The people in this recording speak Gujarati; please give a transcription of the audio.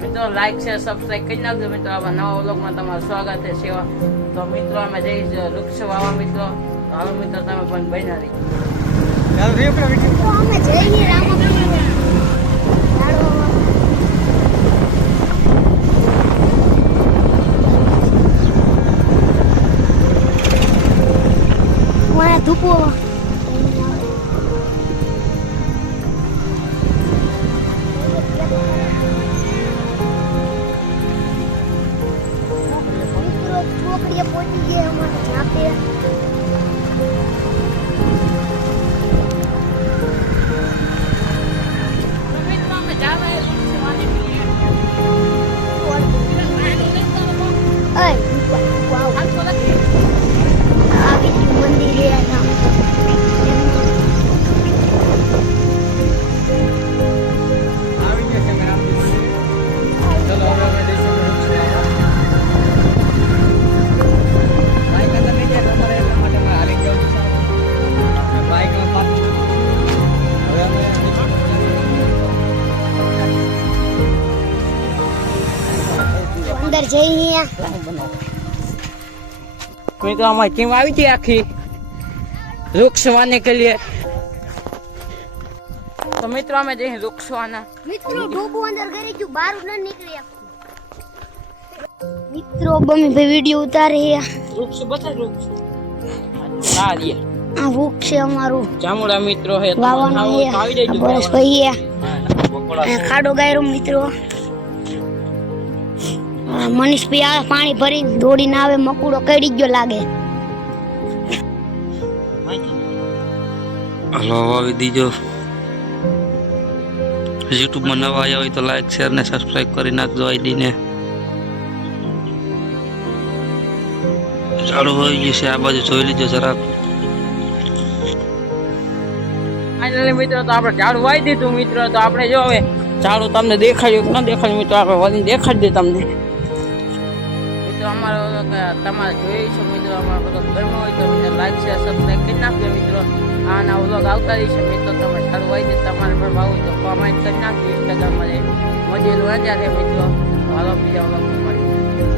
મિત્રો લાઈક શેર સબસ્ક્રાઈબ કરી નાખજો મિત્રો. આવા નવા વ્લોગમાં તમારું સ્વાગત છે સેવા. તો મિત્રો અમે જઈશું વૃક્ષ વાવા મિત્રો. તો હાલો મિત્રો તમે પણ બન્યા રહી. અમે જઈએ રામાપીર ધૂપો છોકરીએ પહોંચી ગયા અમારે જાતે. મિત્રો અમે જાવે વૃક્ષ વાવી છીએ. આવી મંદિરે અંદર જઈએ. મિત્રો અમારી ટીમ આવી હતી આખી વૃક્ષ વાને કે લીએ. તો મિત્રો અમે જઈએ વૃક્ષ વાના. મિત્રો ડોબો અંદર કરી ગયું, બહાર ન નીકળી. મિત્રો બમી ભાઈ વિડિયો ઉતારે. વૃક્ષ બધા વૃક્ષ આ રહ્યા. આ વૃક્ષ છે અમારું જામુડા મિત્રો હે. વાવાનો છે. આવી જજો બસ ભાઈ ખાડો ગાયરો મિત્રો. મનીષભાઈ આ પાણી ભરી દોડીને આવે, મકુડો કડી ગયો લાગે. હલો વાવી દીજો. યુટ્યુબમાં નવા આવ્યા હોય તો લાઈક શેર ને સબસ્ક્રાઇબ કરી નાખજો. આઈડી ને ચાલુ હોય ગયું છે. આ બાજુ જોઈ લીજો જરાક. ફાઇનલી મિત્રો તો આપણે ઝાડું વાવી દીધું મિત્રો. તો આપણે જો હવે ઝાડું તમને દેખાડ્યું કે ન દેખાડ્યું મિત્રો, આપણે વધીને દેખાડી દે તમને. મિત્રો અમારો તમારે જોઈ છો મિત્રો, અમારો બધો ગરમ હોય તો મિત્રો લાઈક શેર સબસ્ક્રાઈબ કરી નાખજો મિત્રો. આના વ્લોગ આવતા રહેશે મિત્રો. તમે ઝાડું વાવી દે, તમારે પણ વાવું હોય તો કોમેન્ટ કરી નાખજો. ઇન્સ્ટાગ્રામમાં મોજેલું વાંચ્યા છે મિત્રો. હાલો બીજા વ્લોગ